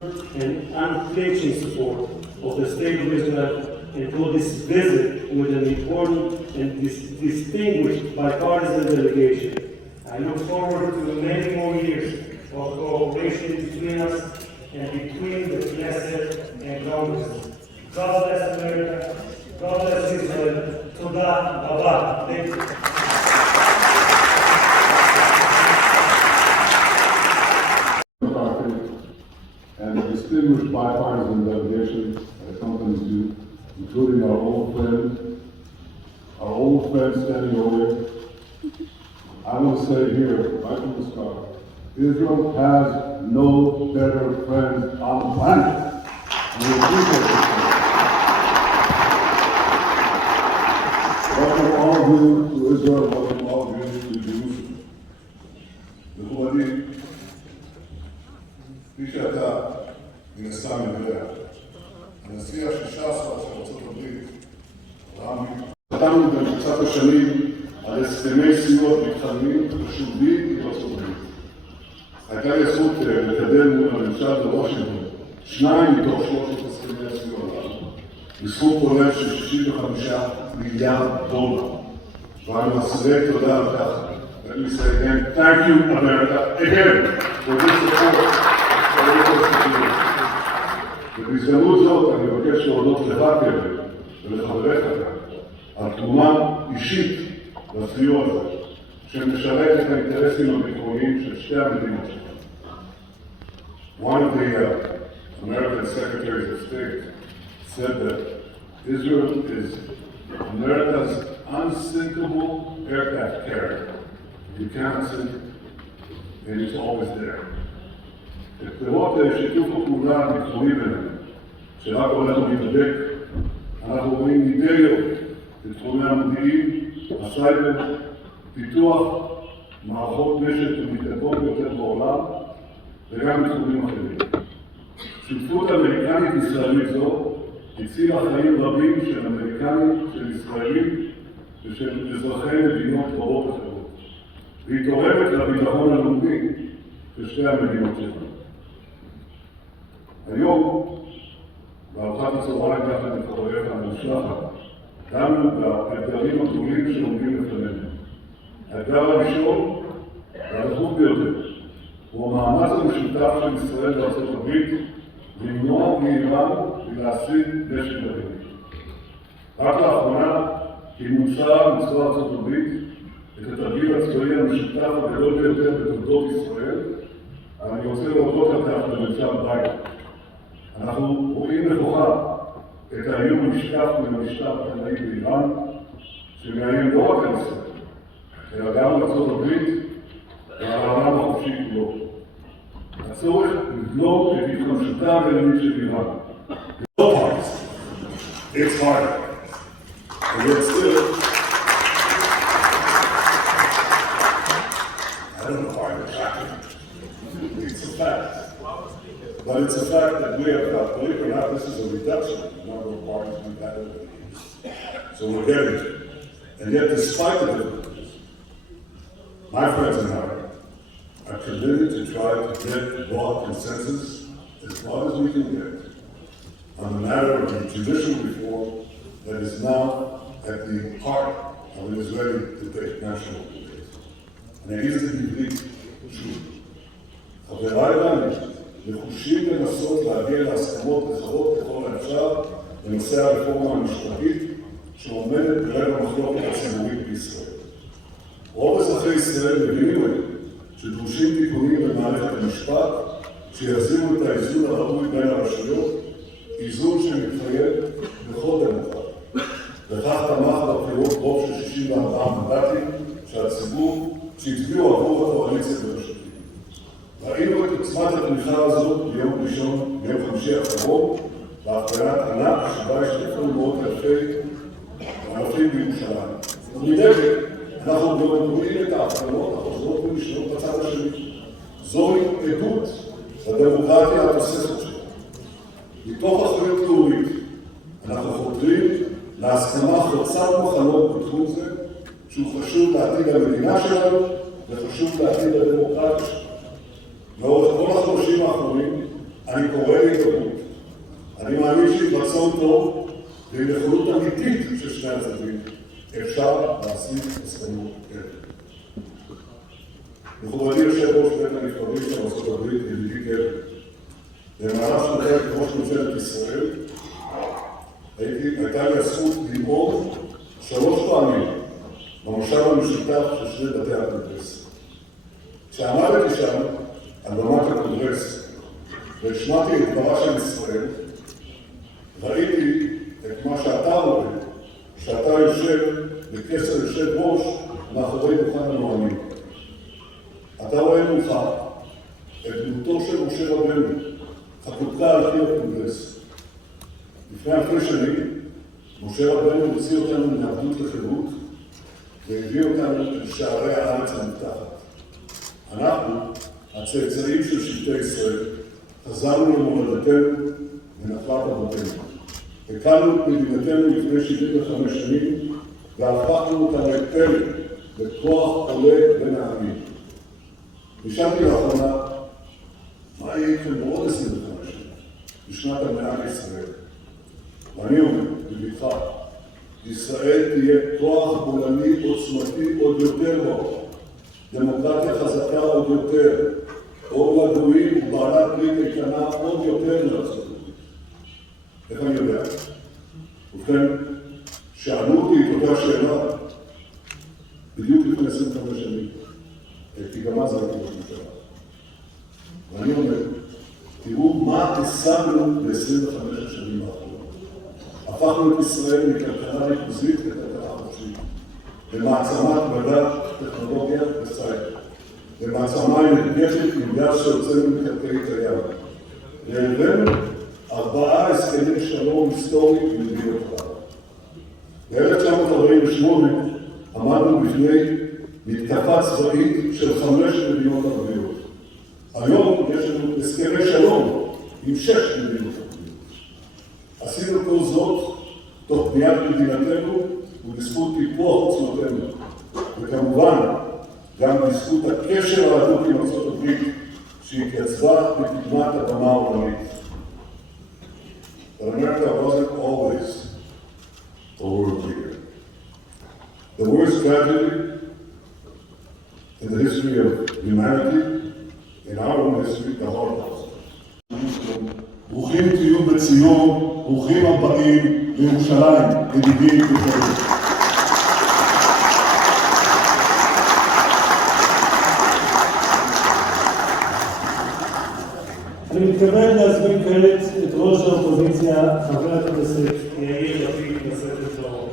and unflinching support of the State of Israel and for this visit with an important and distinguished bipartisan delegation. I look forward to many more years of cooperation between us and between the Knesset and Congress. God bless America. God bless Israel. Toda Rabba. Thank you. And the distinguished bipartisan delegation that accompanies you, including our old friend standing over there. I will say here, right from the start, Israel has no better friends on the planet. And we appreciate this. Welcome all of you to Israel, welcome all of you to Jerusalem. מכובדי, כפי שאתה מן הסתם יודע, הנשיא ה-16 של ארצות הברית, חתמנו במרוצת השנים על הסכמי סיוע ביטחוניים חשובים עם ארצות הברית. הייתה לי זכות לקדם מול הממשל בוושינגטון 2 מתוך 3 הסכמי הסיוע הללו, בסכום כולל של $65 מיליארד. ואנו אסירי תודה על כך. Let me say again, thank you, America, again, for this support. ובהזדמנות זאת אני מבקש להודות לך קבל ולחבריך על תרומה אישית לסיוע הזה, שמשרת את האינטרסים הביטחוניים של שתי המדינות שלנו. One of the American Secretaries of State said that Israel is America's unsinkable aircraft carrier. You can't sink it, and it's always there. את פירות שיתוף הפעולה הביטחוני בינינו, שרק הולך להתהדק, אנחנו רואים מדי יום בתחומי המודיעין, הסייבר, פיתוח מערכות נשק המתקדמות ביותר בעולם, וגם בתחומים אחרים. שותפות אמריקנית-ישראלית זו הצילה חיים רבים של אמריקנים, של ישראלים ושל אזרחי מדינות רבות אחרות. והיא תורמת לביטחון הלאומי של שתי המדינות שלנו. היום, בארוחת הצהריים יחד עם חבריך המשלחת, דנו באתגרים הגדולים שעומדים לפנינו. האתגר הראשון, והדחוף ביותר, הוא המאמץ המשותף של ישראל וארצות הברית למנוע מאיראן ולהשיג נשק גרעיני. רק לאחרונה אימצה ארצות הברית את התרגיל הצבאי המשותף הגדול ביותר בתולדות ישראל, ואני רוצה להודות על כך לממשל ביידן. אנחנו רואים נכוחה את האיום הנשקף מהמשטר הקנאי באיראן, שמאיים לא רק על ישראל, אלא גם על ארצות הברית ועל העולם החופשי כולו. הצורך לבלום את התחמשותה הגרעינית של איראן. No parties. It's harder. And yet still, I don't know why you're shocking. It's a fact. But it's a fact that we have, believe it or not, this is a reduction in the number of parties we've had over the years. So we're getting to it. And yet, despite the difficulties, my friends and I are committed to try to get broad consensus, as broad as we can get, on the matter of the judicial reform that is now at the heart of an Israeli debate, national debate. אני אגיד את זה בעברית שוב. חבריי ואני נחושים לנסות להגיע להסכמות רחבות ככל האפשר בנושא הרפורמה המשפטית שעומדת ברקע המחלוקת הציבורית בישראל. רוב אזרחי ישראל מבינים היום שדרושים תיקונים במערכת המשפט שיחזירו את האיזון הראוי בין הרשויות, איזון שמתחייב בכל דמוקרטיה. וכך תמך בבחירות רוב של 64 מנדטים שהציבור שהצביעו עבור הקואליציה בראשותי. ראינו את עוצמת התמיכה הזאת ביום חמישי האחרון, בהפגנת ענק שבה השתתפו מאות אלפים בירושלים. ומנגד, אנחנו גם רואים את ההפגנות החוזרות ונשנות בצד השני. זוהי עדות לדמוקרטיה התוססת שלנו. מתוך אחריות לאומית, אנחנו חותרים להסכמה חוצת מחנות בתחום זה, שהוא חשוב לעתיד המדינה שלנו וחשוב לעתיד הדמוקרטיה שלנו. לאורך כל החודשים האחרונים אני קורא להידברות. אני מאמין שעם רצון טוב ועם נכונות אמיתית של שני הצדדים אפשר להשיג הסכמות אלה. מכובדי יושב-ראש בית הנבחרים של ארצות הברית, ידידי קרי, במהלך שנותיי כראש ממשלת ישראל, הייתה לי הזכות לנאום 3 פעמים במושב המשותף של שני בתי הקונגרס. כשעמדתי שם על במת הקונגרס והשמעתי את דברה של ישראל, ראיתי את מה שאתה רואה, שאתה יושב בכסר יושב ראש מאחורי דוכן הנואמים. אתה רואה מולך את דמותו של משה רבנו, חקוקה על קיר הקונגרס. לפני 2 שנים, משה רבנו הוציא אותנו מעבדות לחירות והביא אותנו אל שערי הארץ המובטחת. אנחנו, הצאצאים של שבטי ישראל, חזרנו למולדתנו ונחלת אבותינו. הקמנו את מדינתנו לפני 75 שנים והפכנו אותה לפלא, לכוח עולה בין העמים. נשאלתי לאחרונה, מה יהיה איתכם בעוד 25 שנה, בשנת המאה לישראל? ואני אומר, בבטחה, ישראל תהיה כוח עולמי עוצמתי עוד יותר בעולם, דמוקרטיה חזקה עוד יותר, אור לגויים ובעלת ברית איתנה עוד יותר לארצות הברית. איך אני יודע? ובכן, שאלו אותי את אותה שאלה בדיוק לפני 25 שנים, כי גם אז הייתי ראש ממשלה. ואני אומר, תראו מה השגנו ב-25 השנים האחרונות. הפכנו את ישראל מכלכלה ריכוזית לכלכלה חופשית, למעצמת מדע, טכנולוגיה וסייבר, למעצמה אנרגטית עם גז שהוצאנו מקרקעית הים. והבאנו 4 הסכמי שלום היסטוריים עם מדינות ערב. ב-1948 עמדנו בפני מתקפה צבאית של 5 מדינות ערביות. היום יש לנו הסכמי שלום עם 6 מדינות ערביות. עשינו כל זאת תוך בניית מדינתנו ובזכות טיפוח עוצמתנו, וכמובן גם בזכות הקשר ההדוק עם ארצות הברית שהתייצבה בקדמת הבמה העולמית. But America wasn't always a world leader. The worst tragedy in the history of humanity, in our own history, the Holocaust. ברוכים תהיו בציון, ברוכים הבאים לירושלים, ידידי יקרים. אני מתכבד להזמין כעת את ראש האופוזיציה, חבר הכנסת יאיר לפיד, לשאת את דברו.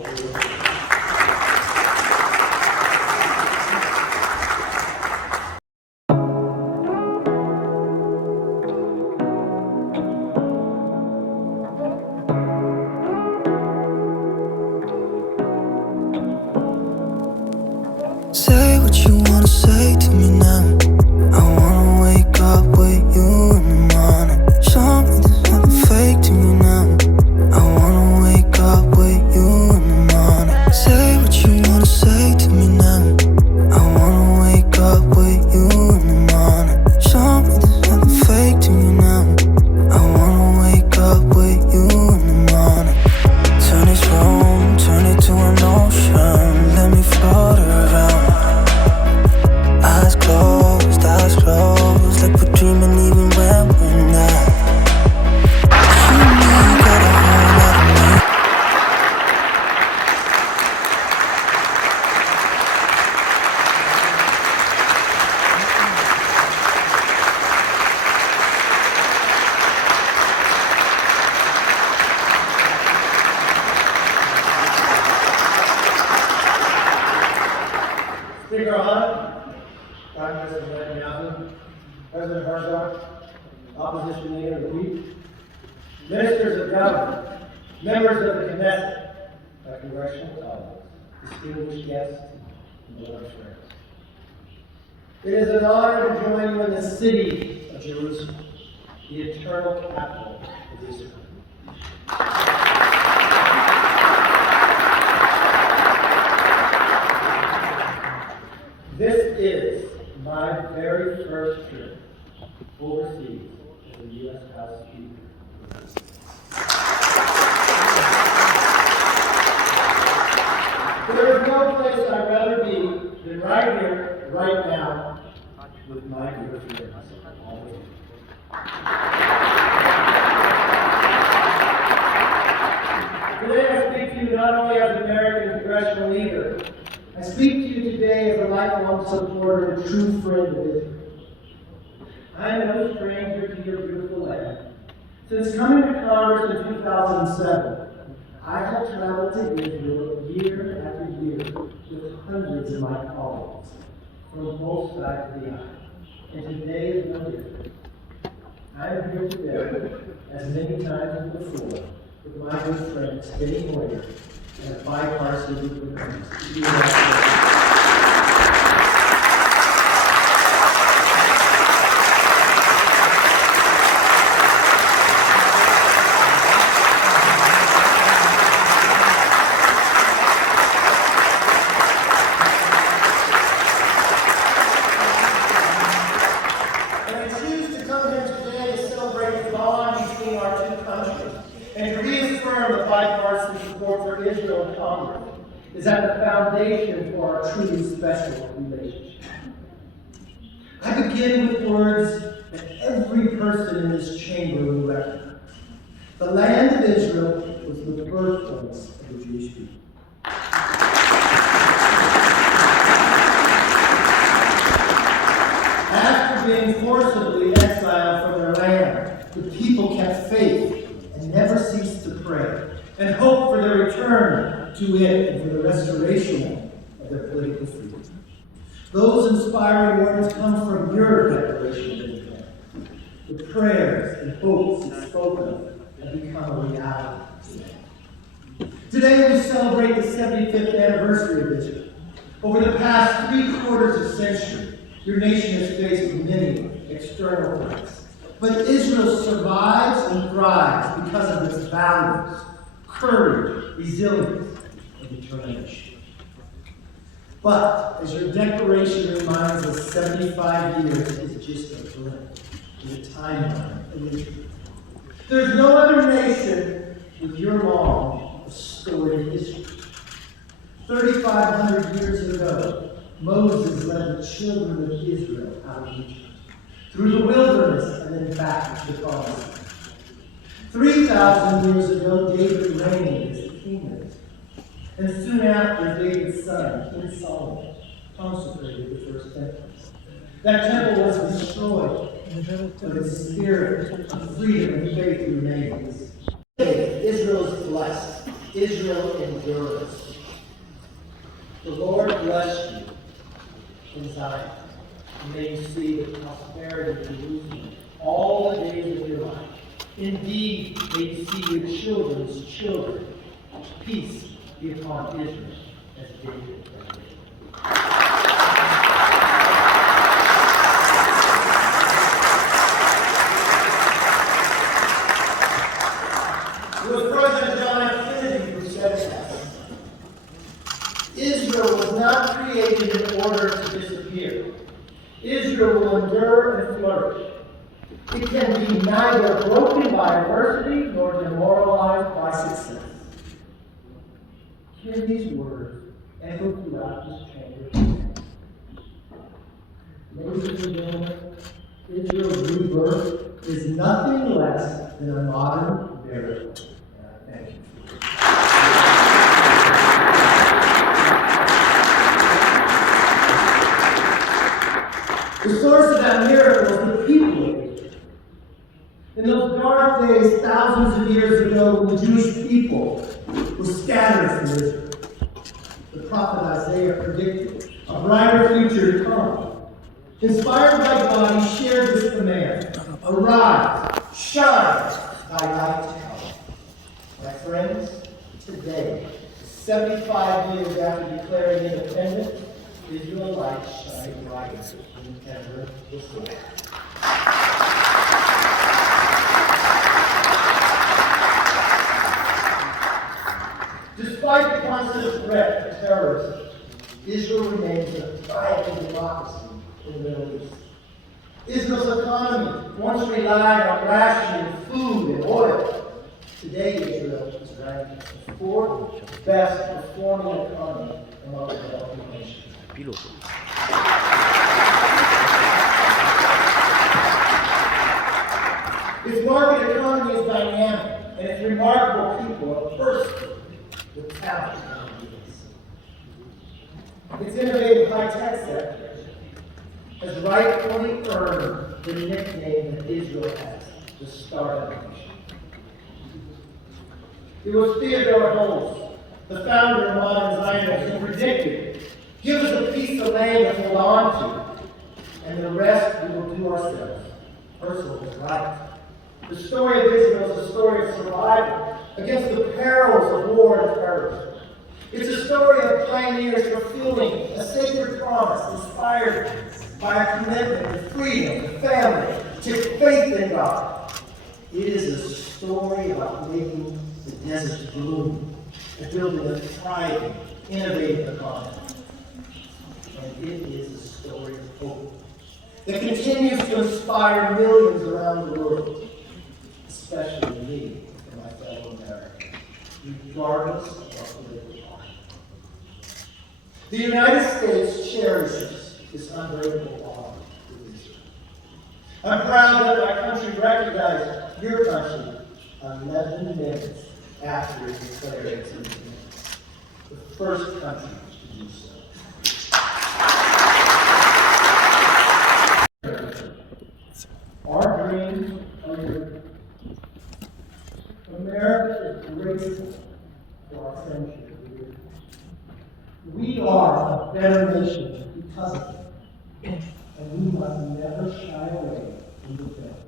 Say what you wanna say to me now. I wanna wake up with you in the morning. Show me there's nothing fake to me now. I wanna wake up with you in the morning. Say what you wanna say to me now. I wanna wake up with you in the morning. Show me there's nothing fake to me now. I wanna wake up with you in the morning. Turn this room, turn it to an ocean. Let me float around. Eyes closed, like we're dreaming even when we're not. You know you got a whole lot of me. Speaker Hunt, Prime Minister Netanyahu, President Herzog, Opposition Leader Levy, Ministers of Government, members of the Knesset, my congressional colleagues, distinguished guests, and beloved friends. It is an honor to join you in the city of Jerusalem, the eternal capital of Israel. This is my very first trip overseas as a U.S. House There is no place I'd rather be than right here, right now, with my dear friends. All of you. Today I speak to you not only as an American congressional leader, I speak to you today as a lifelong supporter and true friend of Israel. I am no stranger to your beautiful land. Since coming to Congress in 2007, I have traveled to Israel year after year with hundreds of my colleagues from both sides of the aisle. And today is no different. I am here today, as many times as before, with my good friend, Benny Moyer, and a bipartisan group of members. Bipartisan support for Israel in Congress is at the foundation for our truly special relationship. I begin with words that every person in this chamber will recognize. The land of Israel was the birthplace of the Jewish people. After being forcibly exiled from their land, the people kept faith and never ceased to pray, and hope for their return to it and for the restoration of their political freedom. Those inspiring words come from your Declaration of Independence. The prayers and hopes it spoke of have become a reality today. Today we celebrate the 75th anniversary of Israel. Over the past 3/4 century, your nation has faced many external threats. But Israel survives and thrives because of its values, courage, resilience, and determination. But, as your declaration reminds us, 75 years is just a blip in the timeline of Israel. There's no other nation with your long, storied history. 3,500 years ago, Moses led the children of Israel out of Egypt, through the wilderness and then back to the promised land. 3,000 years ago, David reigned as the king of Israel. And soon after, David's son, King Solomon, consecrated the first temple. That temple was destroyed, but its spirit of freedom and faith remains. Israel is blessed. Israel endures. The Lord bless you in Zion. May you see the prosperity of Jerusalem all the days of your life. Indeed, may you see your children's children. Peace be upon Israel, as David prayed. It was President John F. Kennedy who said that Israel was not created in order to disappear. Israel will endure and flourish. It can be neither broken by adversity nor demoralized by success. Hear these words echo throughout this chamber. Ladies and gentlemen, Israel's rebirth is nothing less than a modern miracle. Thank you. The source of that miracle was the people of Israel. In those dark days, thousands of years ago, when the Jewish people were scattered from Israel, the prophet Isaiah predicted a brighter future to come. Inspired by God, he shared this command: arise, shine, thy light to come. My friends, today, 75 years after declaring independence, Israelites shine brighter than ever before. Despite the constant threat of terrorism, Israel remains a thriving democracy in the Middle East. Israel's economy once relied on rationing food Today, Israel is ranked the fourth best performing economy among the developing nations. Its market economy is dynamic, and its remarkable people are thirsty with talent and ideas. Its innovative high-tech sector has rightfully earned the nickname that Israel has, the startup nation. It was Theodore Holmes, the founder of modern Zionism, who predicted, "Give us a piece of land to hold on to, and the rest we will do ourselves." Herzl was right. The story of Israel is a story of survival against the perils of war and terrorism. It's a story of pioneers fulfilling a sacred promise inspired by a commitment to freedom, to family, to faith in God. It is a story about making the desert bloom and building a thriving, innovative economy. And it is a story of hope that continues to inspire millions around the world, especially me and my fellow Americans, regardless of our political party. The United States cherishes this unbreakable bond with Israel. I'm proud that my country recognized your country 11 minutes after it declared its independence, the first country to do so. Our dreams are yours. America is grateful for our friendship with you. We are a better nation because of it, and we must never shy away from the faith.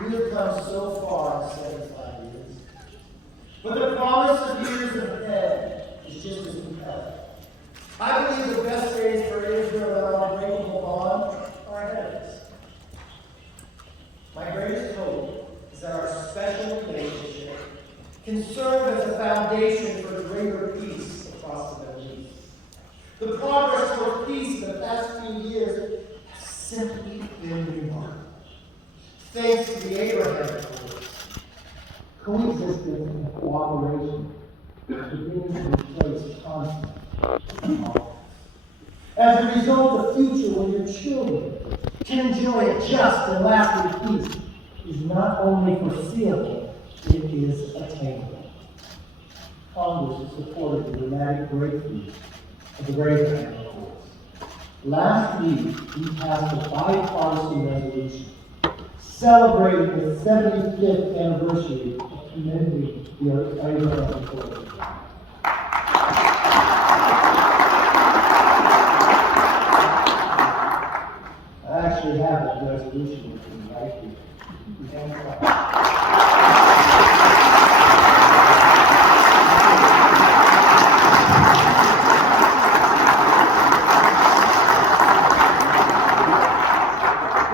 We have come so far in 75 years, but the promise of years ahead is just as compelling. I believe the best days for Israel and our unbreakable bond are ahead of us. My greatest hope is that our special relationship can serve as a foundation for greater peace across the Middle East. The progress toward peace in the past few years has simply been remarkable. Thanks to the Abraham Accords, coexistence and cooperation is beginning to replace conflict. As a result, a future where your children can enjoy a just and lasting peace is not only foreseeable, it is attainable. Congress has supported the dramatic breakthrough of the Abraham Accords. Last week, we passed a bipartisan resolution celebrating the 75th anniversary of commending the Abraham Accords. I actually have that resolution with me right here.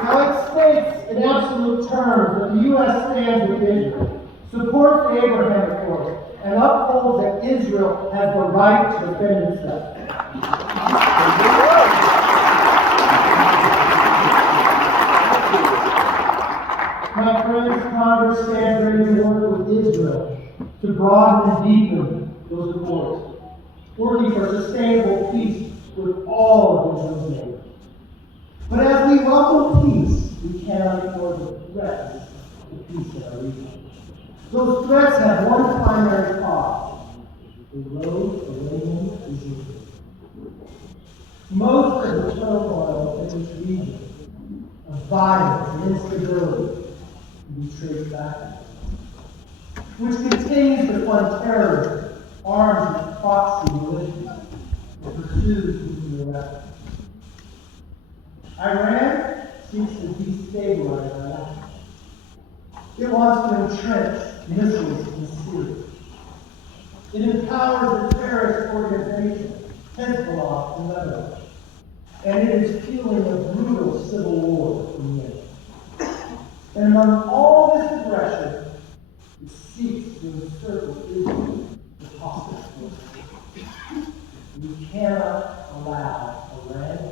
Now it states in absolute terms that the U.S. stands with Israel, supports the Abraham Accords, and upholds that Israel has the right to defend itself. My friends, Congress stands ready to work with Israel to broaden and deepen those accords, working for sustainable peace with all of Israel's neighbors. But as we welcome peace, we cannot ignore the threats to peace in our region. Those threats have one primary cause: erode Iranian Israel. Most of the turmoil in this region of violence and instability can be traced back, which continues to fund terrorism, armed with proxy militias, and pursues nuclear weapons. Iran seeks to destabilize Iraq. It wants to entrench missiles in Syria. It empowers the terrorist organization Hezbollah in Lebanon, and it is fueling a brutal civil war in Yemen. And among all this aggression, it seeks to encircle Israel with hostage forces. We cannot allow Iran to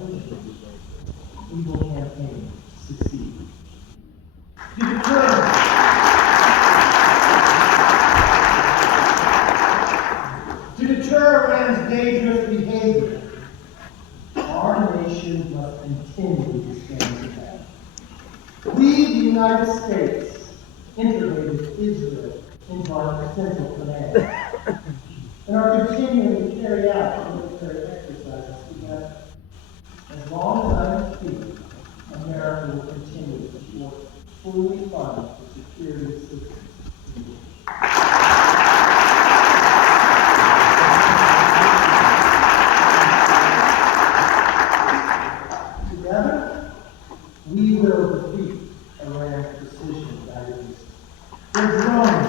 nation must continue to stand together. We, the United States, integrated Israel into our central command and are continuing to carry out military exercises together. As long as I am speaking, America will continue to support fully fund the security systems. Together, we will defeat Iran's precision-guided missiles. Their drones,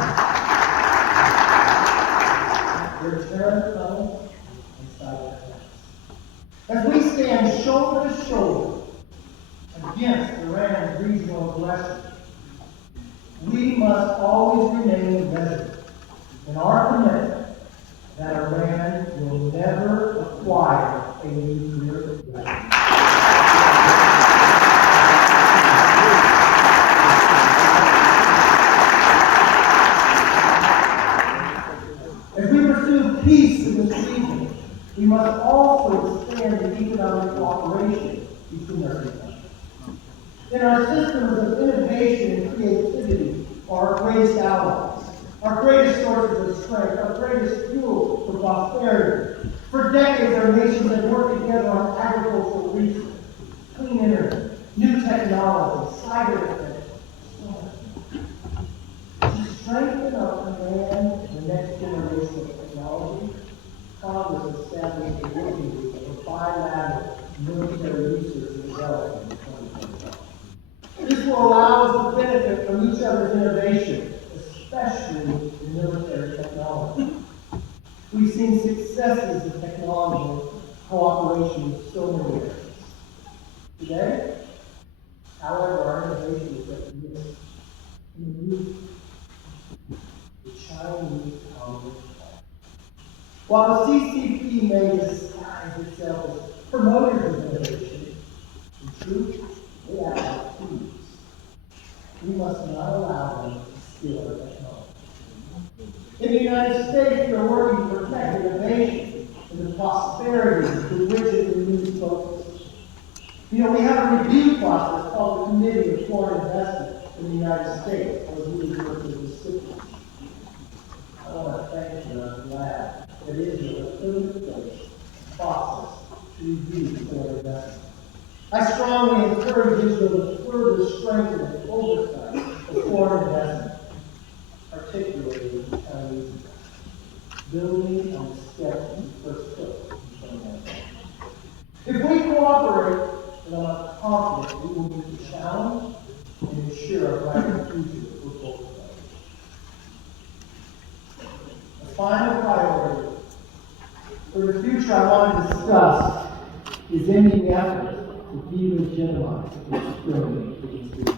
their terror tunnels, and cyber attacks. As we stand shoulder to shoulder against Iran's regional aggression, we must always remain resolute in our commitment that Iran will never acquire a nuclear weapon. As we pursue peace in this region, we must also expand the economic cooperation between our two countries. In our systems of innovation and creativity are our greatest allies, our greatest sources of strength, our greatest fuel for prosperity. For decades, our nations have worked together on agricultural research, clean energy, new technology, cyber defense, so much more. To strengthen our command in the next generation of technology, Congress established a working group for bilateral military research and development in 2025. This will allow us to benefit from each other's innovation, especially in military technology. We've seen successes in technology cooperation in so many areas. Today, however, our innovation is at risk in the Chinese Communist Party. While the CCP may disguise itself as promoters of innovation, in truth, they act like thieves. We must not allow them to steal our technology. In the United States, we are working to protect innovation and the prosperity to which it renews focus. You know, we have a review process called the Committee of Foreign Investment in the United States, or we refer to as recipients. I want to thank you, and I'm glad that Israel has put in place a process to review foreign investment. I strongly encourage Israel to further strengthen its oversight of foreign investment, particularly in Chinese investment, building on the steps we first took in 2019. If we cooperate, then I'm confident we will meet the challenge and ensure a brighter future for both of us. The final priority for the future I want to discuss is ending the effort to delegitimize and discriminate against Israel.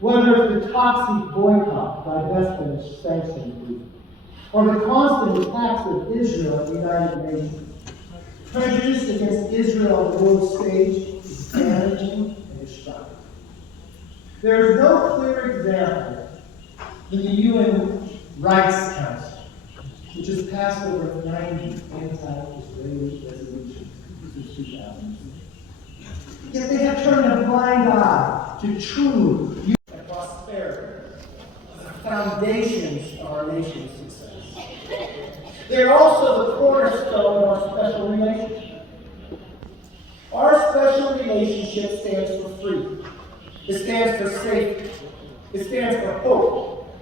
Whether it's the toxic boycott, divestment, and sanctions movement, or the constant attacks of Israel at the United Nations, prejudice against Israel on the world stage is damaging and destructive. There is no clearer example than the UN Rights Council, which has passed over 90 anti-Israeli resolutions since 2006. Yet they have turned a blind eye to true youth and prosperity as the foundations of our nation's success. They are also the cornerstone of our special relationship. Our special relationship stands for freedom. It stands for safety. It stands for hope.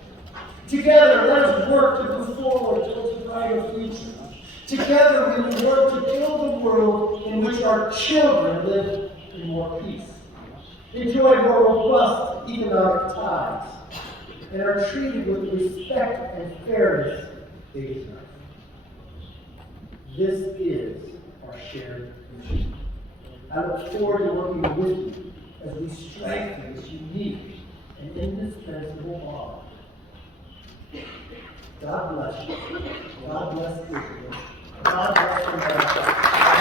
Together, let us work to move forward towards a brighter future. Together, we will work to build a world in which our children live in more peace, enjoy more robust economic ties, and are treated with the respect and fairness they deserve. This is our shared mission. I look forward to working with you as we strengthen this unique and indispensable bond. God bless you. God bless Israel. God bless America.